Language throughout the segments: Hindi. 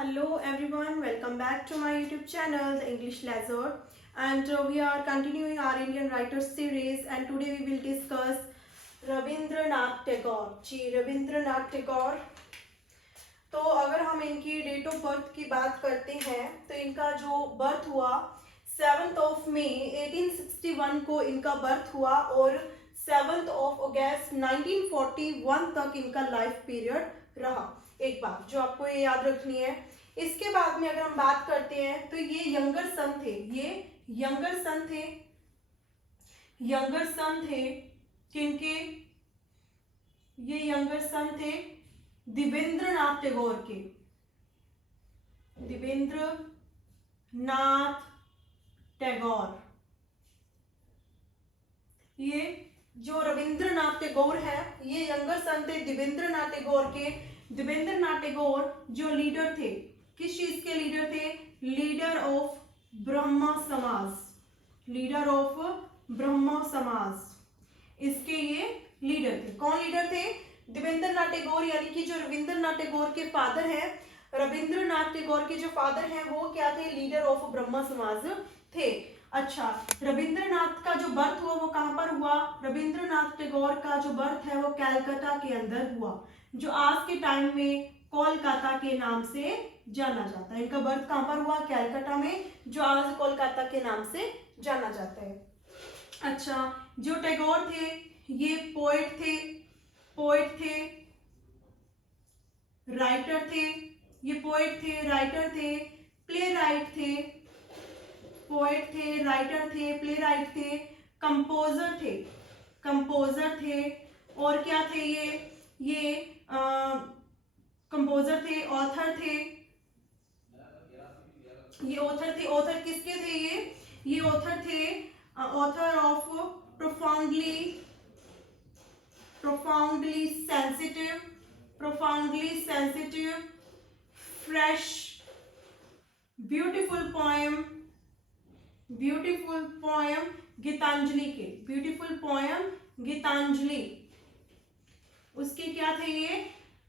Hello everyone, welcome back to my YouTube channel, The English Lazar. And we are continuing our Indian writers series and today we will discuss Rabindranath Tagore ji Rabindranath Tagore. तो अगर हम इनकी डेट ऑफ बर्थ की बात करते हैं तो इनका जो बर्थ हुआ 7 मई 1861 को इनका बर्थ हुआ और 7 अगस्त 1941 तक इनका लाइफ पीरियड रहा। एक बात जो आपको ये याद रखनी है। इसके बाद में अगर हम बात करते हैं तो ये यंगर सन थे, यंगर सन थे किनके? ये यंगर सन थे देवेंद्रनाथ टैगोर के। देवेंद्रनाथ टैगोर, ये जो रविंद्रनाथ टैगोर है ये यंगर सन थे देवेंद्रनाथ टैगोर के। देवेंद्रनाथ टैगोर जो लीडर थे, किस चीज के लीडर थे? लीडर ऑफ ब्रह्म समाज, लीडर ऑफ ब्रह्म समाज, इसके ये लीडर थे। कौन लीडर थे? देवेंद्रनाथ टैगोर, यानी कि जो रविंद्रनाथ टैगोर के फादर हैं, रविंद्रनाथ टैगोर के जो फादर हैं वो क्या थे? लीडर ऑफ ब्रह्म समाज थे। अच्छा, रविंद्रनाथ का जो बर्थ हुआ वो कहां पर हुआ? रविंद्रनाथ टैगोर का जो बर्थ है वो कलकत्ता के अंदर हुआ, जो आज के टाइम में कोलकाता के नाम से जाना जाता है। इनका बर्थ कहां पर हुआ? कलकत्ता में, जो आज कोलकाता के नाम से जाना जाता है। अच्छा, जो टैगोर थे ये पोएट थे, राइटर थे, ये पोएट थे, राइटर थे, प्ले राइट थे, पोएट थे, राइटर थे, प्ले राइट थे, कंपोजर थे और क्या थे? ये कंपोजर थे, ऑथर थे, ये ऑथर थे। ऑथर किसके थे? ये ऑथर थे, author of profoundly sensitive, fresh, beautiful poem Gitanjali के, ब्यूटीफुल पोएम गीतांजलि, उसके क्या थे? ये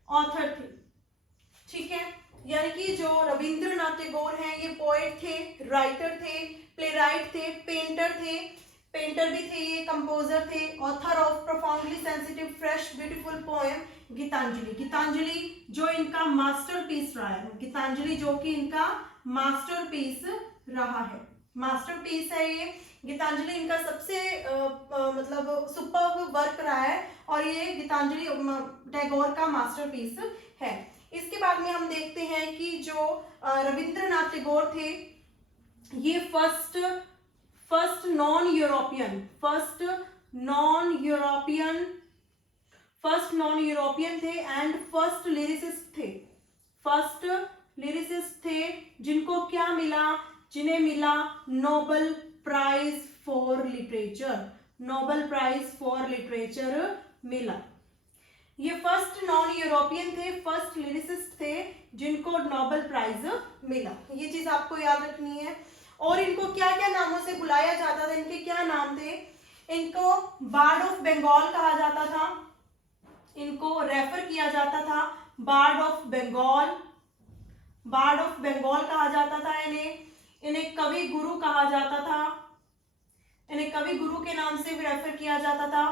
ऑथर थे। ठीक है, यानी कि जो रविंद्रनाथ टैगोर हैं ये पोएट थे, राइटर थे, प्ले राइट थे, पेंटर भी थे, ये कंपोजर थे, author of profoundly sensitive fresh beautiful poem Gitanjali जो इनका मास्टरपीस रहा है, गीतांजलि जो कि इनका मास्टरपीस रहा है, मास्टरपीस है ये गीतांजलि, इनका सबसे मतलब सुपर्ब वर्क रहा है और ये गीतांजलि टैगोर का मास्टरपीस है। इसके बाद में हम देखते हैं कि जो रविंद्रनाथ टैगोर थे ये फर्स्ट नॉन यूरोपियन थे एंड फर्स्ट लिरिसिस्ट थे जिनको क्या मिला? जिन्हें मिला नोबेल प्राइज फॉर लिटरेचर मिला। ये फर्स्ट नॉन यूरोपियन थे, फर्स्ट लिरिसिस्ट थे जिनको नोबेल प्राइज मिला। ये चीज आपको याद रखनी है। और इनको क्या क्या नामों से बुलाया जाता था? इनके क्या नाम थे? इनको बार्ड ऑफ बंगाल कहा जाता था, इनको रेफर किया जाता था बार्ड ऑफ बंगाल कहा जाता था इन्हें कवि गुरु कहा जाता था, इन्हें कवि गुरु के नाम से भी रेफर किया जाता था,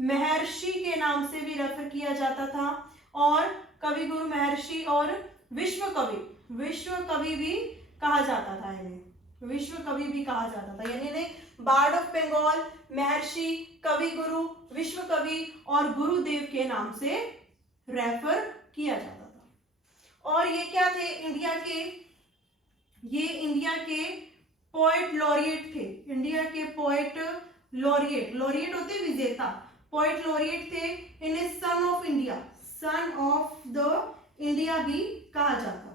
महर्षि के नाम से भी रेफर किया जाता था और कवि गुरु, महर्षि और विश्व कवि भी कहा जाता था, इन्हें विश्व कवि भी कहा जाता था। यानी इन्हें बार्ड ऑफ बंगाल, महर्षि, कवि गुरु, विश्व कवि और गुरुदेव के नाम से रेफर किया जाता था। और ये क्या थे? इंडिया के पोएट लॉरिएट थे, इंडिया के पोएट लॉरिएट होते विजेता, पोएट लॉरिएट थे। इन्हें सन ऑफ द इंडिया भी कहा जाता था,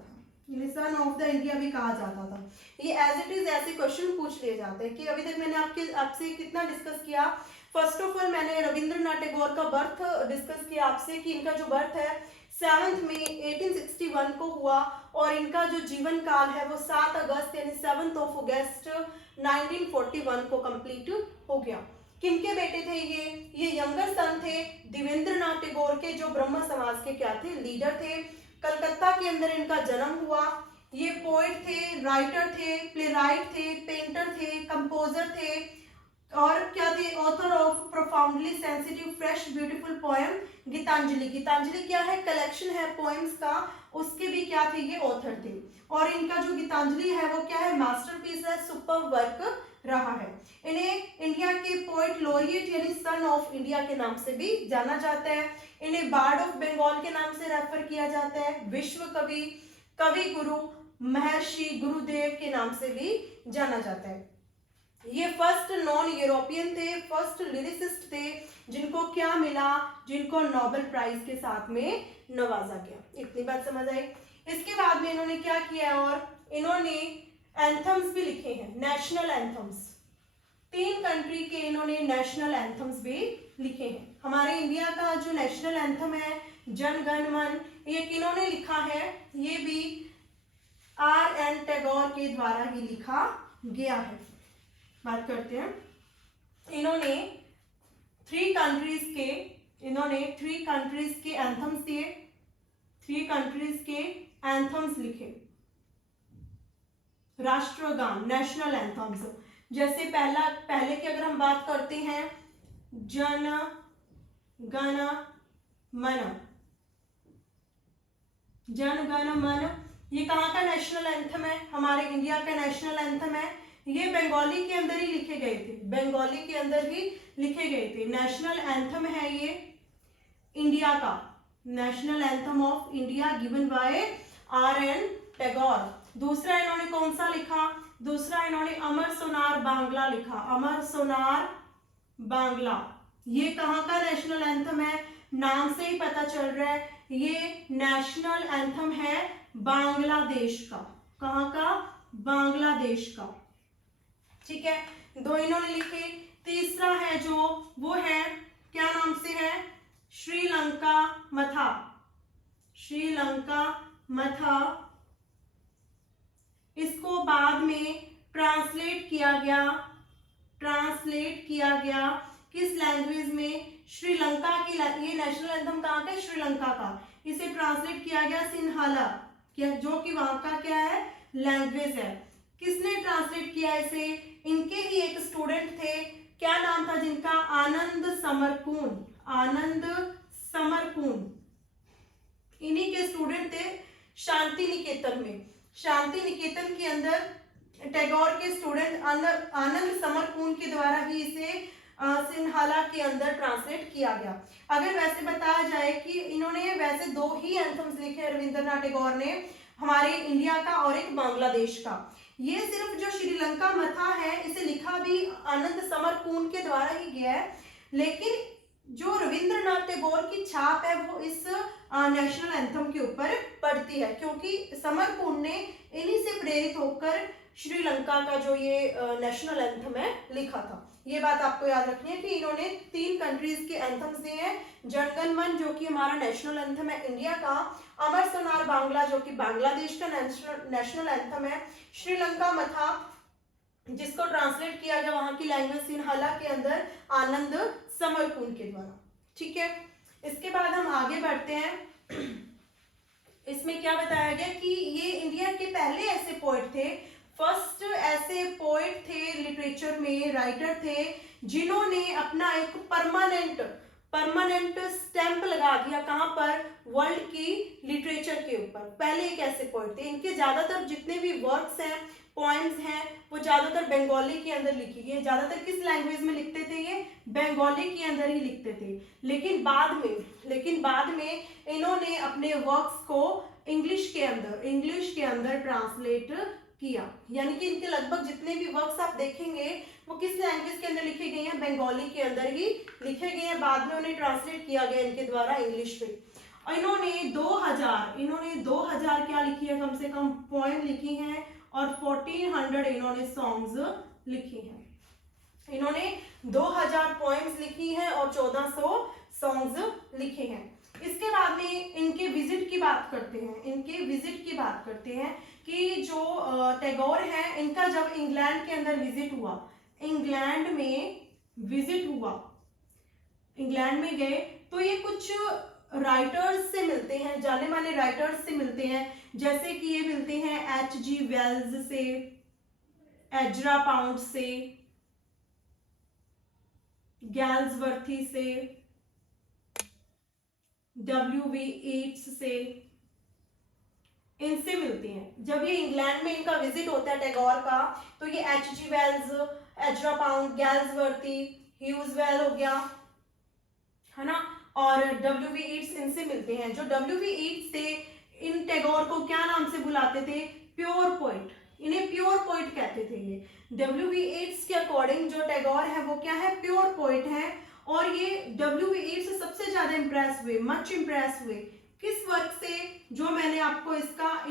इन्हें सन ऑफ द इंडिया भी कहा जाता था। ये एज इट इज ऐसे क्वेश्चन पूछ लिए जाते हैं कि अभी तक मैंने आपसे कितना डिस्कस किया। फर्स्ट ऑफ ऑल मैंने रविंद्रनाथ टैगोर का बर्थ डिस्कस किया आपसे कि इनका जो बर्थ है 7 मई 1861 को हुआ और इनका जो जीवन काल है वो 7 अगस्त यानी 7 अगस्त 1941 को कंप्लीट हो गया। किनके बेटे थे ये यंगर सन थे देवेंद्रनाथ टैगोर के, जो ब्रह्म समाज के क्या थे? लीडर थे। कलकत्ता के अंदर इनका जन्म हुआ। ये पोएट थे, राइटर थे, प्लेराइट थे, पेंटर थे, कंपोजर थे और क्या थे, author of profoundly sensitive fresh beautiful poem Gitanjali. Gitanjali क्या है, कलेक्शन है पोएम्स का, उसके भी क्या थे, ये ऑथर थे। और इनका जो गीतांजलि है वो क्या है, मास्टरपीस है, सुपर वर्क रहा है। इन्हें इंडिया के पोएट लॉरिएट यानी सन ऑफ इंडिया के नाम से भी जाना जाता है। इन्हें बार्ड ऑफ बंगाल के नाम से रेफर किया जाता है, विश्व कवि, कवि गुरु, महर्षि, गुरुदेव के नाम से भी जाना जाता है। ये फर्स्ट नॉन यूरोपियन थे, फर्स्ट लिरिसिस्ट थे जिनको क्या मिला, जिनको नोबेल प्राइज के साथ में नवाजा गया। इतनी बात समझ आई। इसके बाद में इन्होंने क्या किया, और इन्होंने एंथम्स भी लिखे हैं, नेशनल एंथम्स। 3 कंट्री के इन्होंने नेशनल एंथम्स भी लिखे हैं। हमारे इंडिया का जो नेशनल एंथम है जन गण मन, ये किन्होंने लिखा है, ये भी R.N. टैगोर के द्वारा ही लिखा गया है। बात करते हैं, इन्होंने 3 कंट्रीज के एंथम्स दिए, 3 कंट्रीज के एंथम्स लिखे, राष्ट्रगान, नेशनल एंथम्स। जैसे पहले की अगर हम बात करते हैं, जन गण मन, जन गण मन, ये कहाँ का नेशनल एंथम है, हमारे इंडिया का नेशनल एंथम है। ये बंगाली के अंदर ही लिखे गए थे, बंगाली के अंदर ही लिखे गए थे। नेशनल एंथम है ये इंडिया का, national anthem of India given by R.N. Tagore. दूसरा इन्होंने कौन सा लिखा, दूसरा इन्होंने अमर सोनार बांग्ला लिखा, अमर सोनार बांग्ला। ये कहाँ का नेशनल एंथम है, नाम से ही पता चल रहा है, ये नेशनल एंथम है बांग्लादेश का। कहाँ का, बांग्लादेश का। ठीक है, 2 इन्होंने लिखे। तीसरा है जो, वो है क्या नाम से है, श्रीलंका मथा, श्रीलंका मथा। इसको बाद में ट्रांसलेट किया गया किस लैंग्वेज में, श्रीलंका की। ये नेशनल एंथम कहाँ का, श्रीलंका का। इसे ट्रांसलेट किया गया सिन्हाला, जो कि वहां का क्या है, लैंग्वेज है। किसने ट्रांसलेट किया इसे, इनके ही एक स्टूडेंट थे, क्या नाम था जिनका, आनंद समरकून, आनंद समरकून। इन्हीं के स्टूडेंट थे शांति निकेतन में, शांति निकेतन के अंदर टैगोर के स्टूडेंट आनंद समरकून के द्वारा ही इसे सिन्हाला के अंदर ट्रांसलेट किया गया। अगर वैसे बताया जाए कि इन्होंने वैसे 2 ही एंथम्स लिखे रविंद्रनाथ टैगोर ने, हमारे इंडिया का और एक बांग्लादेश का। ये सिर्फ जो श्रीलंका मथा है इसे लिखा भी आनंद समरकून के द्वारा ही गया है, लेकिन जो रविंद्रनाथ टैगोर की छाप है वो इस नेशनल एंथम के ऊपर पड़ती है, क्योंकि समरकून ने इन्हीं से प्रेरित होकर श्रीलंका का जो ये नेशनल एंथम है लिखा था। ये बात आपको याद रखनी है कि इन्होंने 3 कंट्रीज के एंथम्स दिए हैं, जनगण मन जो कि हमारा नेशनल एंथम है इंडिया का, अमर सोनार बांग्ला जो कि बांग्लादेश का नेशनल एंथम है, श्रीलंका मथा जिसको ट्रांसलेट किया गया वहां की लैंग्वेज सिन्हाला के अंदर आनंद समरकून के द्वारा। ठीक है, इसके बाद हम आगे बढ़ते हैं। इसमें क्या बताया गया कि ये इंडिया के पहले ऐसे पोएट थे, फर्स्ट ऐसे पोएट थे, लिटरेचर में राइटर थे जिन्होंने अपना एक परमानेंट स्टैंप लगा दिया, कहां पर, वर्ल्ड की लिटरेचर के ऊपर। पहले एक ऐसे पोएट थे, इनके ज्यादातर जितने भी वर्क्स हैं, पोएम्स हैं, वो ज्यादातर बंगाली के अंदर लिखी गई। ज्यादातर किस लैंग्वेज में लिखते थे, ये बंगाली के अंदर ही लिखते थे। लेकिन बाद में इन्होंने अपने वर्क्स को इंग्लिश के अंदर ट्रांसलेट किया, यानी कि इनके लगभग जितने भी वर्क्स आप देखेंगे वो किस लैंग्वेज के अंदर लिखे गए हैं, बंगाली के अंदर ही लिखे गए हैं। बाद में उन्हें ट्रांसलेट किया गया इनके द्वारा इंग्लिश में। और इन्होंने 2000 क्या लिखी है, कम से कम पोएम लिखी हैं, और 1400 इन्होंने सॉन्ग्स लिखी हैं। इन्होंने 2000 पोएम्स लिखी हैं और 1400 सॉन्ग्स लिखे हैं। इसके बाद में इनके विजिट की बात करते हैं कि जो टैगोर है, इनका जब इंग्लैंड के अंदर विजिट हुआ, इंग्लैंड में गए तो ये कुछ राइटर्स से मिलते हैं, जाने माने राइटर्स से मिलते हैं, जैसे कि ये मिलते हैं H.G. वेल्स से, एजरा पाउंड से, गैल्सवर्थी से, W.V. येट्स से, इनसे मिलती हैं। जब ये इंग्लैंड में इनका विजिट होता है टैगोर का, तो ये H.G. वेल्स, एजरा पाउंड, गैल्सवर्थी, ह्यूजवेल हो गया, है ना, और W.V. येट्स इनसे मिलते हैं। जो W.V. येट्स थे, इन टैगोर को क्या नाम से बुलाते थे? प्योर पोइट, इन्हें प्योर पोइट कहते थे। ये W.V. येट्स के अकॉर्डिंग जो टैगोर है वो क्या है? प्योर पोइट है। और ये W.V. येट्स से सबसे ज्यादा इंप्रेस हुए, मच इंप्रेस हुए किस वर्क से? जो मैंने आपको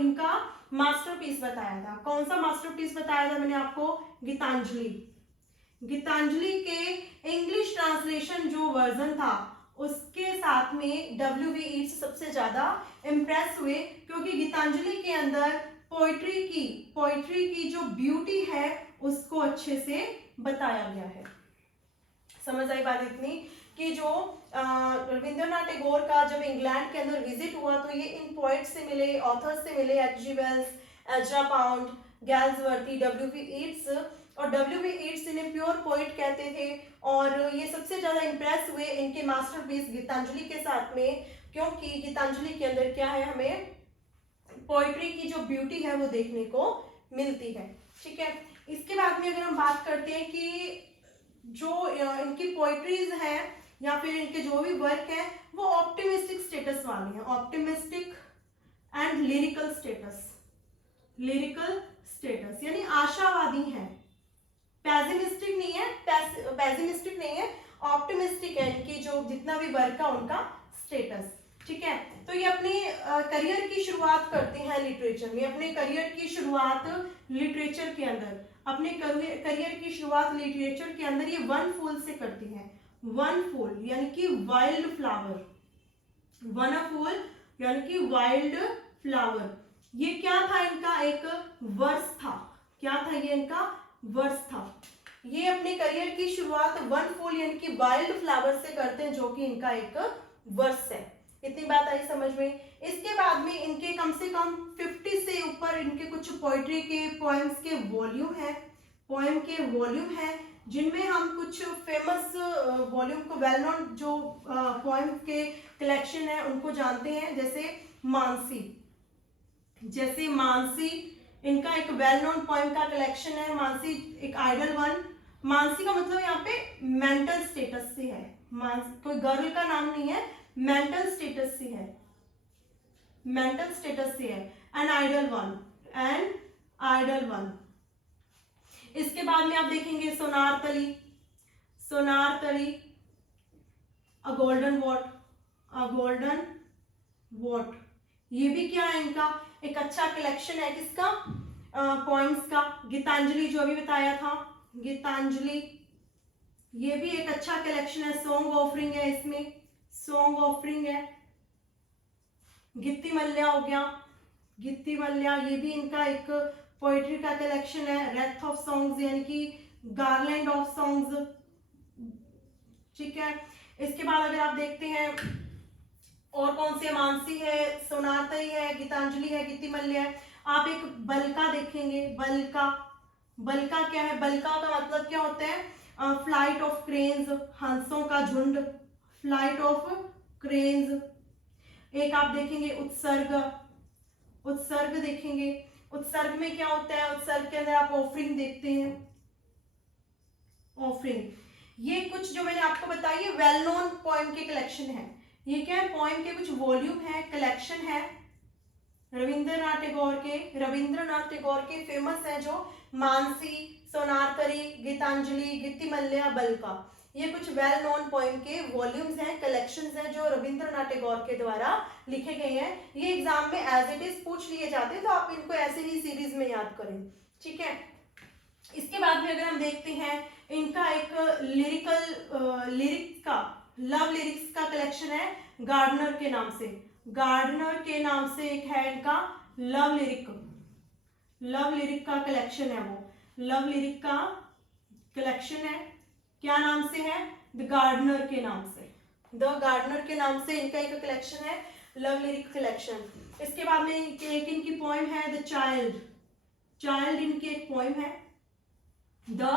इनका मास्टरपीस बताया था। कौन सा मास्टरपीस बताया था मैंने आपको? गीतांजलि। गीतांजलि के इंग्लिश ट्रांसलेशन जो वर्जन था उसके साथ में W.V. येट्स सबसे ज्यादा इंप्रेस हुए, क्योंकि गीतांजलि के अंदर पोइट्री की जो ब्यूटी है उसको अच्छे से बताया गया है। समझ आई बात इतनी कि जो रविंद्रनाथ टैगोर का जब इंग्लैंड के अंदर विजिट हुआ तो ये इन पोइट से मिले, ऑथर्स से मिले, H.G. Wells, Ezra Pound, Galsworthy, W.V. Yeats, और W.V. येट्स इन्हें प्योर पोइट कहते थे। और ये सबसे ज्यादा इंप्रेस हुए इनके मास्टरपीस गीतांजलि के साथ में, क्योंकि गीतांजलि के अंदर क्या है? हमें पोइट्री की जो ब्यूटी है वो देखने को मिलती है। ठीक है, इसके बाद में अगर हम बात करते हैं कि जो इनकी पोइट्रीज हैं या फिर इनके जो भी वर्क है वो ऑप्टिमिस्टिक स्टेटस वाले हैं, optimistic and lyrical status, lyrical status यानी आशावादी हैं, पैसिमिस्टिक नहीं है, पैसिमिस्टिक नहीं है, ऑप्टिमिस्टिक है इनकी जो जितना भी वर्क है उनका स्टेटस। ठीक है, तो ये अपनी करियर की शुरुआत करते हैं लिटरेचर में, अपने करियर की शुरुआत लिटरेचर के अंदर, अपने करियर की शुरुआत लिटरेचर के अंदर ये वन फूल से करती हैं। वन फूल यानी कि वाइल्ड फ्लावर, वन फूल यानी कि वाइल्ड फ्लावर। ये क्या था? इनका एक वर्स था। क्या था ये? इनका वर्स था। ये अपने करियर की शुरुआत वन फूल यानी कि वाइल्ड फ्लावर से करते हैं, जो कि इनका एक वर्स है। इतनी बात आई समझ में? इसके बाद में इनके कम से कम 50 से ऊपर इनके कुछ पोइट्री के पोएम्स के वॉल्यूम है, पोएम के वॉल्यूम है, जिनमें हम कुछ फेमस वॉल्यूम को, वेल नोन जो पोएम के कलेक्शन है उनको जानते हैं, जैसे मानसी। जैसे मानसी इनका एक वेल नोन पोएम का कलेक्शन है, मानसी एक आइडल वन। मानसी का मतलब यहाँ पे मेंटल स्टेटस से है, कोई गर्ल का नाम नहीं है, मेंटल स्टेटस से है, मेंटल स्टेटस से है। An idle one, an idle one. इसके बाद में आप देखेंगे Sonar Tari, Sonar Tari, a golden boat, a golden boat. ये भी क्या है? इनका एक अच्छा कलेक्शन है, किसका? पॉइंट्स का। गीतांजलि जो अभी बताया था, गीतांजलि, ये भी एक अच्छा कलेक्शन है, सॉन्ग ऑफरिंग है इसमें, सॉन्ग ऑफरिंग है। गित्तीमल्या हो गया, गित्तीमल्या, ये भी इनका एक पोइट्री का कलेक्शन है। रेथ ऑफ सॉन्ग्स यानी कि गार्लैंड ऑफ सॉन्ग्स। ठीक है, इसके बाद अगर आप देखते हैं और कौन से, मानसी है, सोनारतरी है, गीतांजलि है, गित्तीमल्या है। आप एक बल्का देखेंगे, बल्का। बल्का क्या है? बल्का का मतलब क्या होता है? फ्लाइट ऑफ क्रेन्स, हंसों का झुंड, फ्लाइट ऑफ क्रेन्स। एक आप देखेंगे उत्सर्ग, उत्सर्ग देखेंगे। उत्सर्ग में क्या होता है? उत्सर्ग के अंदर आप ऑफरिंग देखते हैं, ऑफरिंग। ये कुछ जो मैंने आपको बताई है वेल नोन पोएम के कलेक्शन है। ये क्या है? पोएम के कुछ वॉल्यूम है, कलेक्शन है रविंद्रनाथ टैगोर के फेमस है, जो मानसी, सोनारतरी, गीतांजलि, गित्तीमल्या, बल्का। ये कुछ वेल नोन पोएम के वॉल्यूम्स हैं, कलेक्शंस हैं, जो रविंद्रनाथ टैगोर के द्वारा लिखे गए हैं। ये एग्जाम में एज इट इज पूछ लिए जाते हैं, तो आप इनको ऐसे ही सीरीज में याद करें। ठीक है, इसके बाद में अगर हम देखते हैं इनका एक लिरिक्स का, लव लिरिक्स का कलेक्शन है गार्डनर के नाम से। गार्डनर के नाम से एक है इनका लव लिरिक, लव लिरिक का कलेक्शन है, वो लव लिरिक का कलेक्शन है। क्या नाम से है? द गार्डनर के नाम से, द गार्डनर के नाम से इनका एक कलेक्शन है, लव लिरिक कलेक्शन। इसके बाद में एक इनकी पोएम है द चाइल्ड, चाइल्ड इनकी एक पोएम है द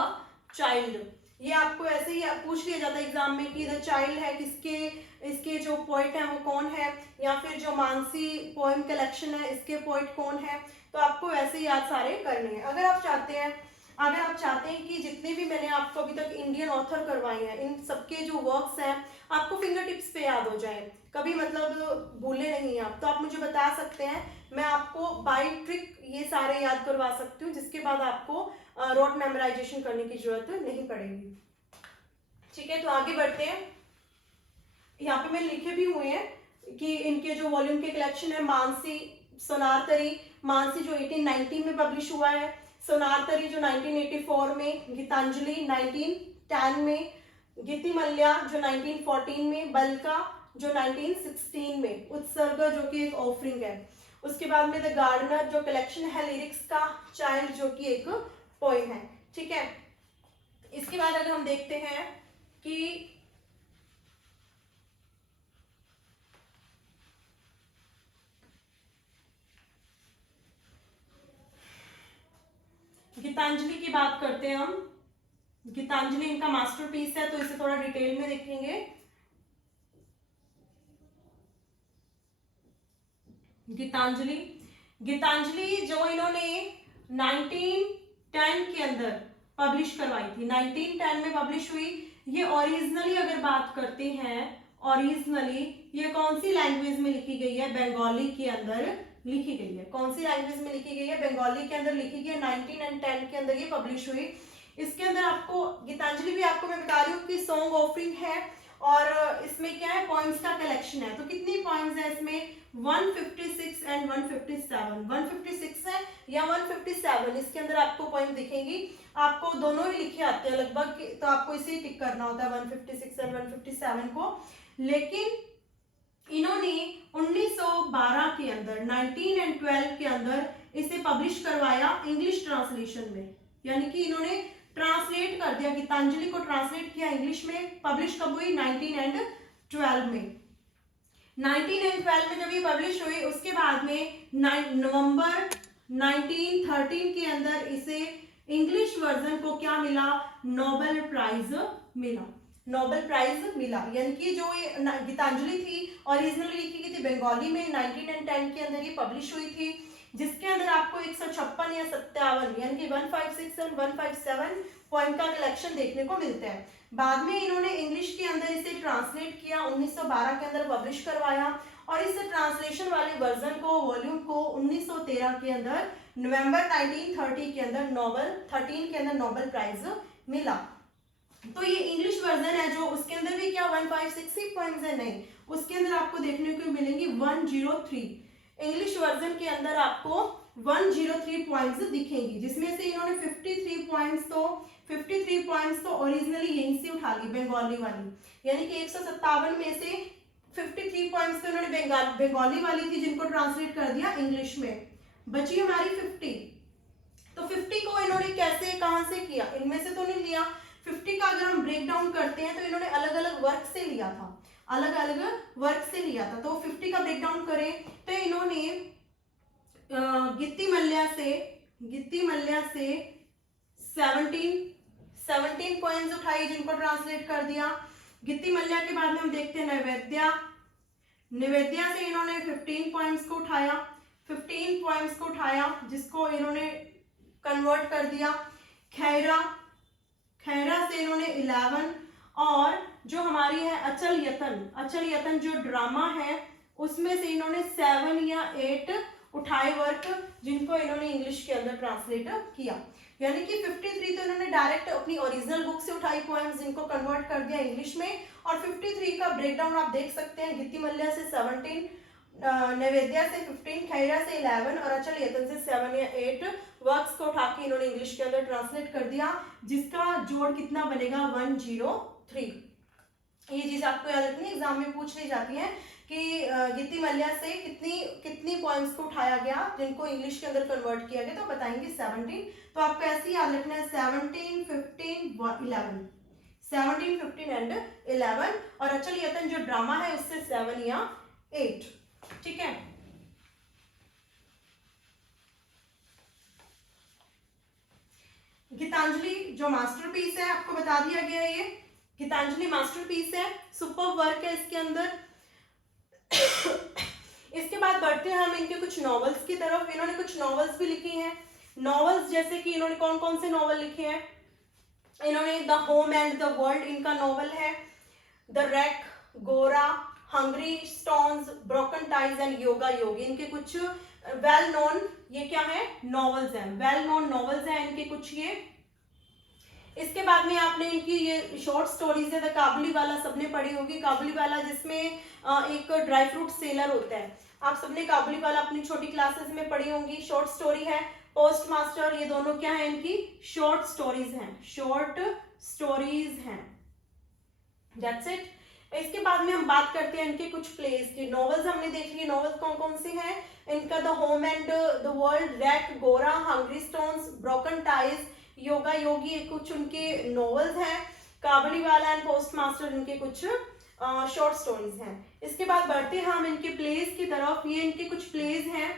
चाइल्ड। ये आपको ऐसे ही पूछ लिया जाता है एग्जाम में कि द चाइल्ड है किसके, इसके जो पोइट है वो कौन है, या फिर जो मानसी पोएम कलेक्शन है इसके पोइट कौन है, तो आपको ऐसे ही याद सारे करने हैं। अगर आप चाहते हैं कि जितने भी मैंने आपको अभी तक इंडियन ऑथर करवाए हैं इन सबके जो वर्क्स हैं आपको फिंगर टिप्स पे याद हो जाए, कभी मतलब भूले नहीं आप, तो आप मुझे बता सकते हैं, मैं आपको बाय ट्रिक ये सारे याद करवा सकती हूँ, जिसके बाद आपको रोट मेमोराइजेशन करने की जरूरत नहीं पड़ेगी। ठीक है, तो आगे बढ़ते हैं। यहाँ पे मैंने लिखे भी हुए हैं कि इनके जो वॉल्यूम के कलेक्शन है मानसी सोनारतरी, मानसी जो 1819 में पब्लिश हुआ है, सोनारतरी जो 1984 में, गीतांजलि 1910 में, गीतिमल्या जो 1914 में, बलका जो 1916 में, उत्सर्ग जो कि एक ऑफरिंग है, उसके बाद में द गार्डनर जो कलेक्शन है लिरिक्स का, चाइल्ड जो कि एक पोएम है। ठीक है, इसके बाद अगर हम देखते हैं कि गीतांजलि की बात करते हैं हम, गीतांजलि इनका मास्टरपीस है, तो इसे थोड़ा डिटेल में देखेंगे। गीतांजलि, गीतांजलि जो इन्होंने 1910 के अंदर पब्लिश करवाई थी, 1910 में पब्लिश हुई। ये ओरिजिनली अगर बात करते हैं, ओरिजिनली ये कौन सी लैंग्वेज में लिखी गई है, बंगाली के अंदर लिखी गई है। कौन सी लैंग्वेज में लिखी गई है, बंगाली के अंदर लिखी गई है, 1910 के अंदर ये पब्लिश हुई। इसके अंदर आपको गीतांजलि भी आपको मैं बता रही हूँ कि सॉन्ग ऑफरिंग है, और इसमें क्या है, पॉइंट्स का कलेक्शन है। तो कितनी पॉइंट्स है इसमें, 156 एंड 157, 156 है या 157, इसके अंदर आपको पॉइंट दिखेंगी। आपको दोनों ही लिखे आते हैं लगभग, तो आपको इसे टिक करना होता है 156 एंड 157 को। लेकिन इन्होंने 1912 के अंदर, 19 एंड 12 के अंदर इसे पब्लिश करवाया इंग्लिश ट्रांसलेशन में, यानी कि इन्होंने ट्रांसलेट कर दिया, गीतांजलि को ट्रांसलेट किया इंग्लिश में। पब्लिश कब हुई, 19 एंड 12 में। 19 एंड 12 में जब ये पब्लिश हुई, उसके बाद में नवंबर 1913 के अंदर इसे इंग्लिश वर्जन को क्या मिला, नोबेल प्राइज मिला, नोबेल प्राइज मिला। यानी कि जो ये गीतांजलि थी ओरिजिनली लिखी गई थी बंगाली में, 1910 के अंदर ये पब्लिश हुई थी, जिसके अंदर आपको 156 या 57 यानी कि 156 और 157 पॉइंट का कलेक्शन देखने को मिलता है। बाद में इन्होंने इंग्लिश के अंदर इसे ट्रांसलेट किया, 1912 के अंदर पब्लिश करवाया, और इस ट्रांसलेशन वाले वर्जन को, वॉल्यूम को 1913 के अंदर, नवंबर 1930 के अंदर नोबेल 13 के अंदर नोबेल प्राइज मिला। तो ये इंग्लिश वर्जन है जो, उसके अंदर भी क्या 156 ही पॉइंट्स है, नहीं, उसके अंदर आपको देखने को मिलेंगी 103। इंग्लिश वर्जन के अंदर आपको 103 पॉइंट्स दिखेंगी, जिसमें से इन्होंने 53 पॉइंट्स तो ओरिजिनली यहीं से उठा ली, बंगाली वाली, यानी कि 157 में से 53 पॉइंट्स तो इन्होंने बंगाली वाली थी जिनको ट्रांसलेट कर दिया इंग्लिश में, बची हमारी 50। तो 50 को इन्होंने कैसे, कहां से किया, इनमें से तो नहीं लिया। 50 का अगर हम ब्रेक डाउन करते हैं तो इन्होंने अलग अलग वर्क से लिया था, अलग अलग वर्क से लिया था। तो 50 का ब्रेक डाउन करें तो इन्होंने गीतिमल्या से 17 पॉइंट्स उठाई जिनको ट्रांसलेट कर दिया। गीतिमल्या के बाद में हम देखते हैं निवेद्या से इन्होंने 15 पॉइंट्स को उठाया, जिसको इन्होंने कन्वर्ट कर दिया। खैरा से इन्होंने 11, और जो हमारी है अचल यतन जो ड्रामा है उसमें से इन्होंने 7 या 8 उठाए वर्क, जिनको इन्होंने इंग्लिश के अंदर ट्रांसलेट किया। यानी कि 53 तो इन्होंने डायरेक्ट अपनी ओरिजिनल बुक से उठाई पॉइंट्स, जिनको कन्वर्ट कर दिया इंग्लिश में, और 53 का ब्रेकडाउन आप देख सकते हैं, गीतिमल्या से 17, नैवेद्या से 15, खैरा से 11 और अचल यतन से 7 या 8 वर्क्स को उठा के इन्होंने इंग्लिश के अंदर ट्रांसलेट कर दिया, जिसका जोड़ कितना बनेगा 103। ये चीज आपको याद रखनी, एग्जाम में पूछ ली जाती है कि गीतिमल्या से कितनी पॉइंट्स को उठाया गया जिनको इंग्लिश के अंदर कन्वर्ट किया गया, तो बताएंगे 17। तो आपको ऐसे ही याद रखना है 17, 15, 11, 17, 15 एंड 11, और अचल यतन जो ड्रामा है उससे 7 या 8। ठीक है, गीतांजलि जो मास्टरपीस है, आपको बता दिया गया है, ये गीतांजलि मास्टरपीस है, सुपर वर्क है इसके अंदर। इसके बाद बढ़ते हैं हम इनके कुछ नॉवेल्स की तरफ। इन्होंने कुछ नॉवेल्स भी लिखी हैं। नॉवेल्स जैसे कि इन्होंने कौन कौन से नॉवेल लिखे हैं, इन्होंने the home and the world इनका नॉवेल है, the wreck, Gora, hungry stones, broken ties and Yoga Yogi, इनके कुछ वेल नोन ये क्या है नॉवेल्स हैं, वेल नोन नॉवेल्स हैं इनके कुछ ये। इसके बाद में आपने इनकी ये शॉर्ट स्टोरीज है, द काबुली वाला सबने पढ़ी होगी, काबुली वाला जिसमें एक ड्राई फ्रूट सेलर होता है, आप सबने काबुली वाला अपनी छोटी क्लासेस में पढ़ी होंगी। शॉर्ट स्टोरी है, पोस्ट मास्टर, ये दोनों क्या है इनकी शॉर्ट स्टोरीज हैं, शॉर्ट स्टोरीज हैं, दैट्स इट। इसके बाद में हम बात करते हैं इनके कुछ प्लेस की। नॉवेल्स हमने देख ली, नॉवेल्स कौन कौन से हैं इनका, the home and the world, wreck, Gora, hungry stones, broken ties, Yoga Yogi, ये कुछ उनके नॉवेल्स हैं। काबुली वाला एंड पोस्ट मास्टर इनके कुछ शॉर्ट स्टोरीज हैं। इसके बाद बढ़ते हैं हम इनके प्लेस की तरफ। ये इनके कुछ प्लेस हैं,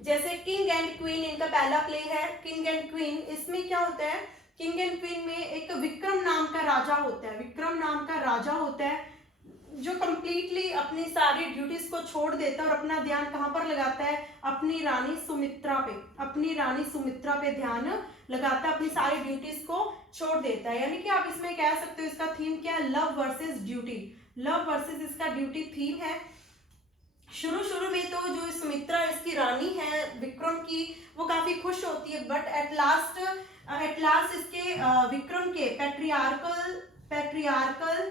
जैसे किंग एंड क्वीन इनका पहला प्ले है, किंग एंड क्वीन। इसमें क्या होता है, किंग एंड क्वीन में एक विक्रम नाम का राजा होता है, विक्रम नाम का राजा होता है जो कंप्लीटली अपनी सारी ड्यूटीज को छोड़ देता है और अपना ध्यान कहाँ पर लगाता है, अपनी रानी सुमित्रा पे, अपनी रानी सुमित्रा पे ध्यान लगाता है, अपनी सारी ड्यूटीज को छोड़ देता है। यानी कि आप इसमें कह सकते हो इसका थीम क्या है, love versus duty, love versus इसका ड्यूटी थीम है। शुरू में तो जो सुमित्रा इसकी रानी है विक्रम की, वो काफी खुश होती है, बट एट लास्ट इसके विक्रम के पैट्रियार्कल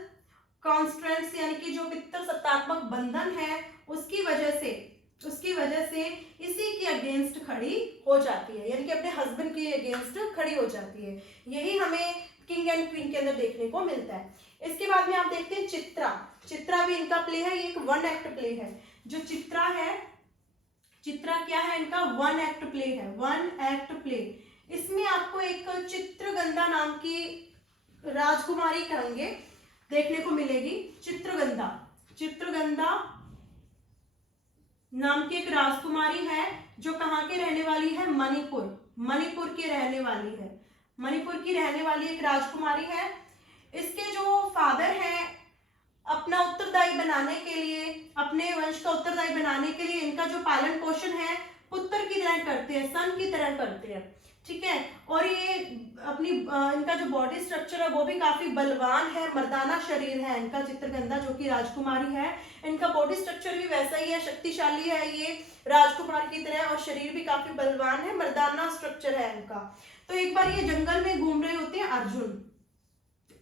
कॉन्स्ट्रेंट्स यानी कि जो पितृसत्तात्मक बंधन है उसकी वजह से इसी के अगेंस्ट खड़ी हो जाती है, यानी कि अपने हस्बैंड के अगेंस्ट खड़ी हो जाती है। यही हमें किंग एंड क्वीन के अंदर देखने को मिलता है। इसके बाद में आप देखते हैं चित्रा, चित्रा भी इनका प्ले है, ये एक 1 एक्ट प्ले है। जो चित्रा है, चित्रा क्या है इनका 1 एक्ट प्ले है, 1 एक्ट प्ले। इसमें आपको एक चित्रगंधा नाम की राजकुमारी कहेंगे देखने को मिलेगी, चित्रगंधा, चित्रगंधा नाम की एक राजकुमारी है जो कहाँ के रहने वाली है, मणिपुर, मणिपुर की रहने वाली है, मणिपुर की रहने वाली एक राजकुमारी है। इसके जो फादर हैं अपना उत्तरदायी बनाने के लिए, अपने वंश का उत्तरदायी बनाने के लिए इनका जो पालन पोषण है पुत्र की तरह करते हैं, सन की तरह करते हैं, ठीक है। और ये अपनी इनका जो बॉडी स्ट्रक्चर है वो भी काफी बलवान है, मर्दाना शरीर है इनका, चित्रगंधा जो कि राजकुमारी है, इनका बॉडी स्ट्रक्चर भी वैसा ही है, शक्तिशाली है ये राजकुमार की तरह, और शरीर भी काफी बलवान है, मर्दाना स्ट्रक्चर है इनका। तो एक बार ये जंगल में घूम रहे होते हैं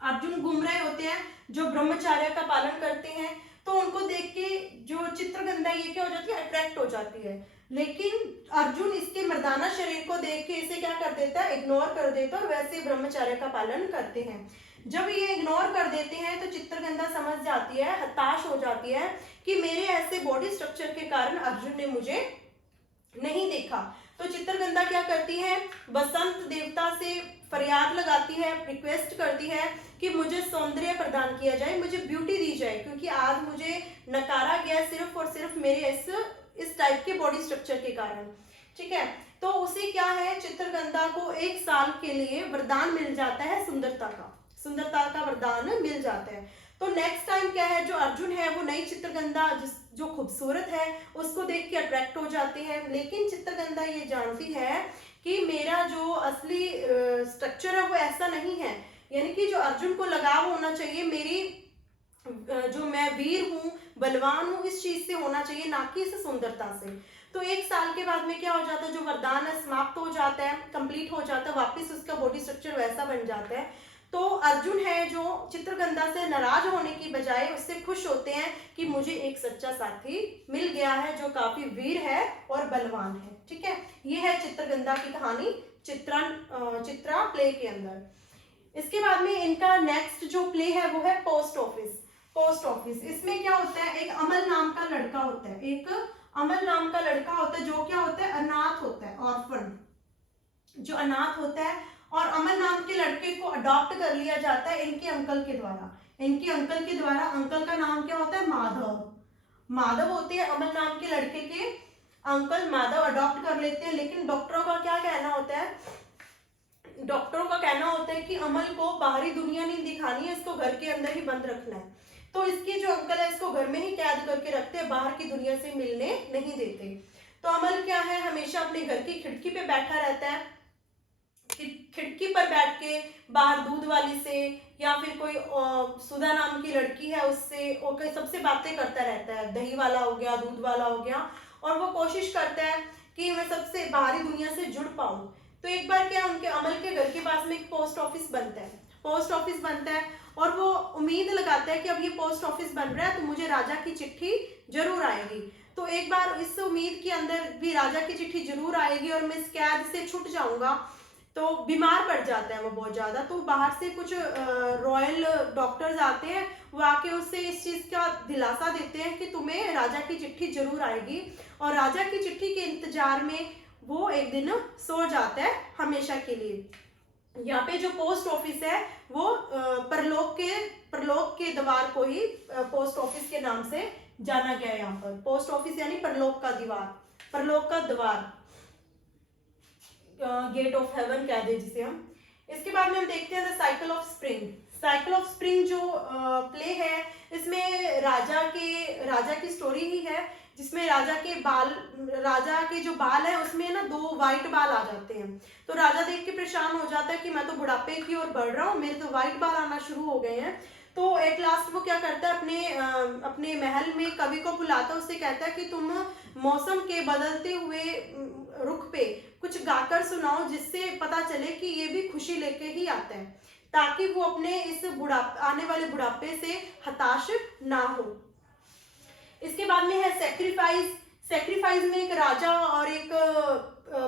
अर्जुन घूम रहे होते हैं जो ब्रह्मचर्य का पालन करते हैं, तो उनको देख के जो चित्रगंधा ये क्या हो जाती है, अट्रैक्ट हो जाती है। लेकिन अर्जुन इसके मर्दाना शरीर को देख के इसे क्या कर देता है, इग्नोर कर देता है, और वैसे ब्रह्मचर्य का पालन करते हैं। जब ये इग्नोर कर देते हैं तो चित्रगंधा समझ जाती है, हताश हो जाती है कि मेरे ऐसे बॉडी स्ट्रक्चर के कारण अर्जुन ने मुझे नहीं देखा। तो चित्रगंधा क्या करती है, बसंत देवता से फरियाद लगाती है, रिक्वेस्ट करती है कि मुझे सौंदर्य प्रदान किया जाए, मुझे ब्यूटी दी जाए, क्योंकि आज मुझे नकारा गया सिर्फ और सिर्फ मेरे इस टाइप के बॉडी स्ट्रक्चर के कारण, ठीक है। तो उसे क्या है, चित्रगंधा को 1 साल के लिए वरदान मिल जाता है, सुंदरता का वरदान मिल जाता है। तो नेक्स्ट टाइम क्या है, जो अर्जुन है वो नई चित्रगंधा जो खूबसूरत है उसको देख के अट्रैक्ट हो जाते हैं, लेकिन चित्रगंधा ये जानती है कि मेरा जो असली स्ट्रक्चर है वो ऐसा नहीं है, यानी कि जो अर्जुन को लगाव होना चाहिए, मेरी जो मैं वीर हूँ, बलवान हूँ, इस चीज से होना चाहिए, ना कि इस सुंदरता से। तो 1 साल के बाद में क्या हो जाता है, जो वरदान है समाप्त हो जाता है, कंप्लीट हो जाता है, वापस उसका बॉडी स्ट्रक्चर वैसा बन जाता है। तो अर्जुन है जो चित्रगंधा से नाराज होने की बजाय उससे खुश होते हैं कि मुझे एक सच्चा साथी मिल गया है जो काफी वीर है और बलवान है, ठीक है। ये है चित्रगंधा की कहानी चित्रा प्ले के अंदर। इसके बाद में इनका नेक्स्ट जो प्ले है वो है पोस्ट ऑफिस। इसमें क्या होता है, एक अमल नाम का लड़का होता है, एक अमल नाम का लड़का होता है जो क्या होता है, अनाथ होता है, ऑर्फन। जो अनाथ होता है और अमल नाम के लड़के को अडॉप्ट कर लिया जाता है इनके अंकल के द्वारा। इनके अंकल के द्वारा, अंकल का नाम क्या होता है? माधव। माधव होते हैं अमल नाम के लड़के के अंकल, माधव अडॉप्ट कर लेते हैं। लेकिन डॉक्टरों का क्या कहना होता है? डॉक्टरों का कहना होता है कि अमल को बाहरी दुनिया नहीं दिखानी है, इसको घर के अंदर ही बंद रखना है। तो इसके जो अंकल है इसको घर में ही कैद करके रखते हैं, बाहर की दुनिया से मिलने नहीं देते। तो अमल क्या है, हमेशा अपने घर की खिड़की पे बैठा रहता है, खिड़की पर बैठ के बाहर दूध वाली से या फिर कोई सुधा नाम की लड़की है उससे सबसे बातें करता रहता है, दही वाला हो गया, दूध वाला हो गया, और वो कोशिश करता है कि मैं सबसे बाहरी दुनिया से जुड़ पाऊं। तो एक बार क्या, उनके अमल के घर के पास में एक पोस्ट ऑफिस बनता है, पोस्ट ऑफिस बनता है, और वो उम्मीद लगाता है कि अब ये पोस्ट ऑफिस बन रहा है तो मुझे राजा की चिट्ठी जरूर आएगी। तो एक बार इस उम्मीद के अंदर भी राजा की चिट्ठी जरूर आएगी और मैं इस कैद से छूट जाऊंगा, तो बीमार पड़ जाता है वो बहुत ज्यादा। तो बाहर से कुछ रॉयल डॉक्टर्स आते हैं, वो आके उससे इस चीज का दिलासा देते हैं कि तुम्हें राजा की चिट्ठी जरूर आएगी, और राजा की चिट्ठी के इंतजार में वो एक दिन सो जाता है हमेशा के लिए। यहाँ पे जो पोस्ट ऑफिस है वो परलोक के द्वार को ही पोस्ट ऑफिस के नाम से जाना गया है। यहाँ पर पोस्ट ऑफिस यानी परलोक का दीवार, परलोक का द्वार, गेट ऑफ हेवन कह दे जिसे हम। इसके बाद में हम देखते हैं the cycle of spring. Cycle of spring जो प्ले है, इसमें राजा की स्टोरी ही है, जिसमें राजा के जो बाल है उसमें ना 2 वाइट बाल आ जाते हैं। तो राजा देख के परेशान हो जाता है कि मैं तो बुढ़ापे की ओर बढ़ रहा हूँ, मेरे तो वाइट बाल आना शुरू हो गए हैं। तो एट लास्ट वो क्या करता है, अपने महल में कवि को बुलाता है, उससे कहता है कि तुम मौसम के बदलते हुए रुख पे कुछ गाकर सुनाओ, जिससे पता चले कि ये भी खुशी लेके ही आता है, ताकि वो अपने इस आने वाले बुढ़ापे से हताश ना हो। इसके बाद में है सेक्रीफाइस। सेक्रीफाइस में एक राजा और एक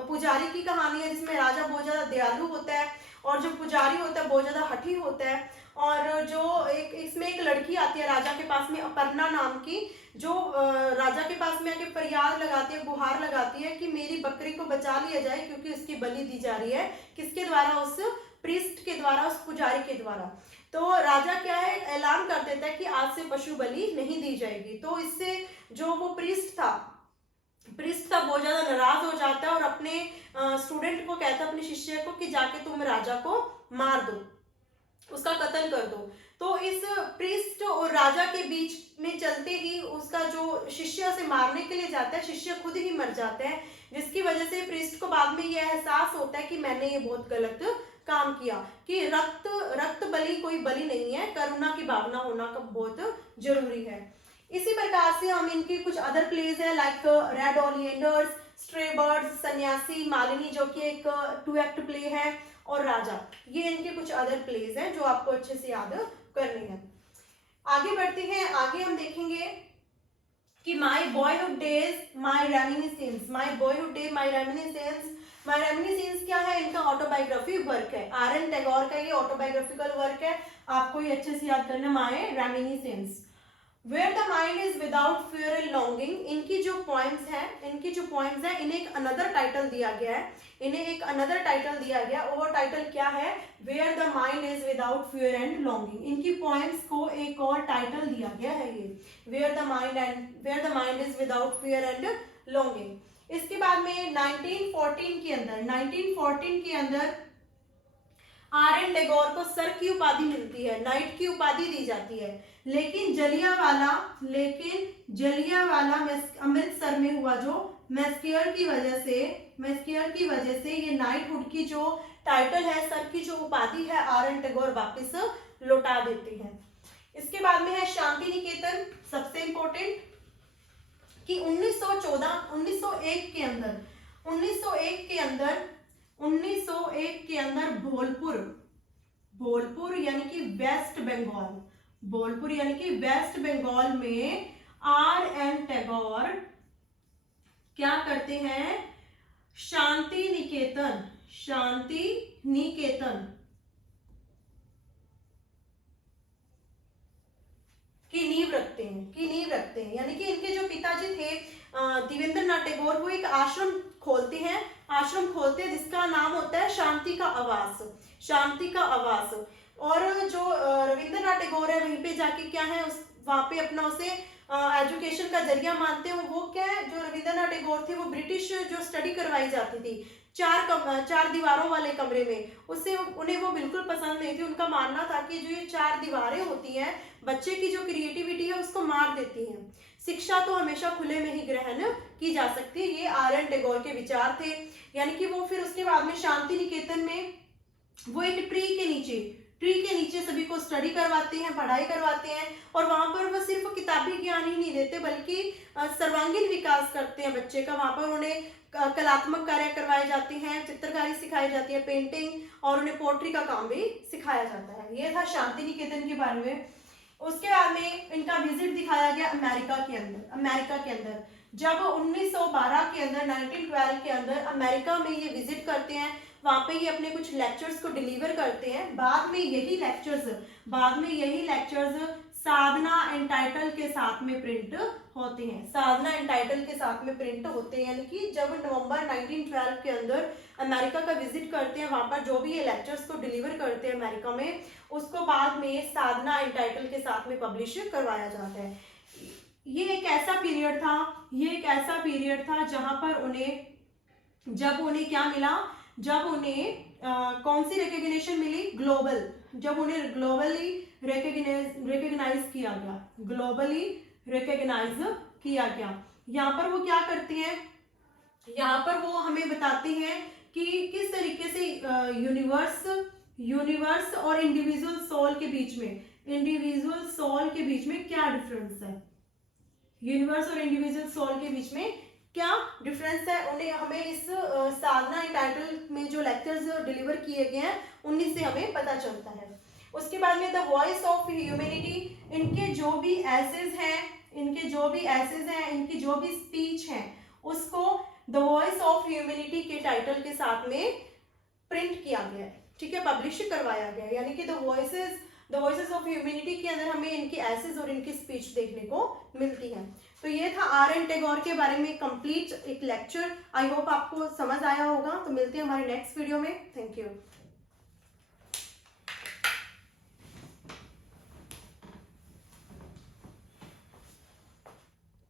पुजारी की कहानी है, जिसमें राजा बहुत ज्यादा दयालु होता है और जो पुजारी होता है बहुत ज्यादा हठी होता है। और जो इसमें एक लड़की आती है राजा के पास में, अपर्णा नाम की, जो राजा के पास में आके फरियाद लगाती है, गुहार लगाती है कि मेरी बकरी को बचा लिया जाए, क्योंकि उसकी बलि दी जा रही है। किसके द्वारा? उस प्रीस्ट के द्वारा, उस पुजारी के द्वारा। तो राजा क्या है, ऐलान कर देता है कि आज से पशु बलि नहीं दी जाएगी। तो इससे जो वो प्रीस्ट था बहुत ज्यादा नाराज हो जाता है और अपने स्टूडेंट को कहता है, अपने शिष्य को, कि जाके तुम राजा को मार दो, उसका कत्ल कर दो। तो इस प्रीस्ट और राजा के बीच में चलते ही उसका जो शिष्य उसे मारने के लिए जाता है, शिष्य खुद ही मर जाता है, जिसकी वजह से प्रीस्ट को बाद में यह एहसास होता है कि मैंने ये बहुत गलत काम किया, कि रक्त बलि कोई बलि नहीं है, करुणा की भावना होना का बहुत जरूरी है। इसी प्रकार से हम इनकी कुछ अदर प्लेज है, लाइक रेड ओलिएंडर्स, स्ट्रे बर्ड्स, सन्यासी, मालिनी जो कि एक 2 एक्ट प्ले है, और राजा, ये इनके कुछ अदर प्लेज हैं जो आपको अच्छे से याद करने हैं। आगे बढ़ते हैं, आगे हम देखेंगे कि my boyhood days my reminiscence. My boyhood day my reminiscence, my reminiscence क्या है? इनका ऑटोबायोग्राफी वर्क है, आर.एन. टैगोर का ये ऑटोबायोग्राफिकल वर्क है, आपको ये अच्छे से याद करना, माई reminiscence. Where the mind is without fear and longing, इनकी जो poems हैं, इन्हें एक another title दिया गया है, और वो टाइटल क्या है? Where the mind is without fear and longing। इनकी poems को एक और टाइटल दिया गया है ये, Where the mind is without fear and longing। इसके बाद में 1914 के अंदर आर.एन. टैगोर को सर की उपाधि मिलती है, नाइट की उपाधि दी जाती है। लेकिन जलियांवाला अमृतसर में हुआ जो मैस्केयर की वजह से ये नाइटहुड की जो टाइटल है, सर की जो उपाधि है, आर.एन. टैगोर वापस लौटा देते हैं। इसके बाद में है शांति निकेतन, सबसे इंपॉर्टेंट, कि 1901 के अंदर भोलपुर यानी कि वेस्ट बंगाल में आर.एन. टैगोर क्या करते हैं? शांति निकेतन की नींव रखते हैं, यानी कि इनके जो पिता पिताजी थे देवेंद्र नाथ टैगोर, वो एक आश्रम खोलते हैं जिसका नाम होता है शांति का आवास, शांति का आवास। और जो रविंद्रनाथ टैगोर है वहीं पे जाके क्या है, उस वहाँ पे अपना उसे एजुकेशन का जरिया मानते हैं। वो क्या है, जो रविंद्रनाथ टैगोर थे वो ब्रिटिश जो स्टडी करवाई जाती थी चार दीवारों वाले कमरे में, उससे उन्हें वो बिल्कुल पसंद नहीं थी। उनका मानना था कि जो ये चार दीवारें होती हैं बच्चे की जो क्रिएटिविटी है उसको मार देती हैं, शिक्षा तो हमेशा खुले में ही ग्रहण की जा सकती है। ये आर.एन. टैगोर के विचार थे। यानी कि वो फिर उसके बाद में शांति निकेतन में वो एक ट्री के नीचे सभी को स्टडी करवाते हैं, पढ़ाई करवाते हैं। और वहां पर वो सिर्फ किताबी ज्ञान ही नहीं देते बल्कि सर्वांगीण विकास करते हैं बच्चे का। वहां पर उन्हें कलात्मक कार्य करवाए जाते हैं, चित्रकारी सिखाई जाती है, पेंटिंग, और उन्हें पोट्री का काम भी सिखाया जाता है। ये था शांति निकेतन के बारे में। उसके बाद में इनका विजिट दिखाया गया अमेरिका के अंदर जब 1912 के अंदर 1912 के अंदर अमेरिका में ये विजिट करते हैं। वहां पे ये अपने कुछ लेक्चर्स को डिलीवर करते हैं। बाद में यही लेक्चर्स साधना एंड टाइटल के साथ में प्रिंट होते हैं, यानी कि जब नवंबर 1912 के अंदर अमेरिका का विजिट करते हैं, वहां पर जो भी ये लेक्चर्स को डिलीवर करते हैं अमेरिका में, उसको बाद में साधना एंड टाइटल के साथ में पब्लिश करवाया जाता है। ये एक ऐसा पीरियड था जहां पर उन्हें क्या मिला, जब उन्हें कौन सी रिकॉग्निशन मिली, जब उन्हें ग्लोबली रिकॉग्नाइज किया गया। यहाँ पर वो क्या करते हैं, यहाँ पर वो हमें बताते हैं कि किस तरीके से यूनिवर्स और इंडिविजुअल सोल के बीच में क्या डिफरेंस है, यूनिवर्स और इंडिविजुअल सोल के बीच में क्या डिफरेंस है। उन्हें हमें इस साधना टाइटल में जो लेक्चर्स डिलीवर किए गए हैं उन्हीं से हमें पता चलता है। उसके बाद में द वॉइस ऑफ ह्यूमैनिटी, इनके जो भी एसेज हैं, इनकी जो भी स्पीच है उसको द वॉइस ऑफ ह्यूमैनिटी के टाइटल के साथ में प्रिंट किया गया है, ठीक है, पब्लिश करवाया गया है। यानी कि द वॉइसेस ऑफ ह्यूमैनिटी के अंदर हमें इनकी एसेज और इनकी स्पीच देखने को मिलती है। तो ये था आर.एन. टैगोर के बारे में कंप्लीट एक लेक्चर। आई होप आपको समझ आया होगा। तो मिलते हैं हमारे नेक्स्ट वीडियो में। Thank you.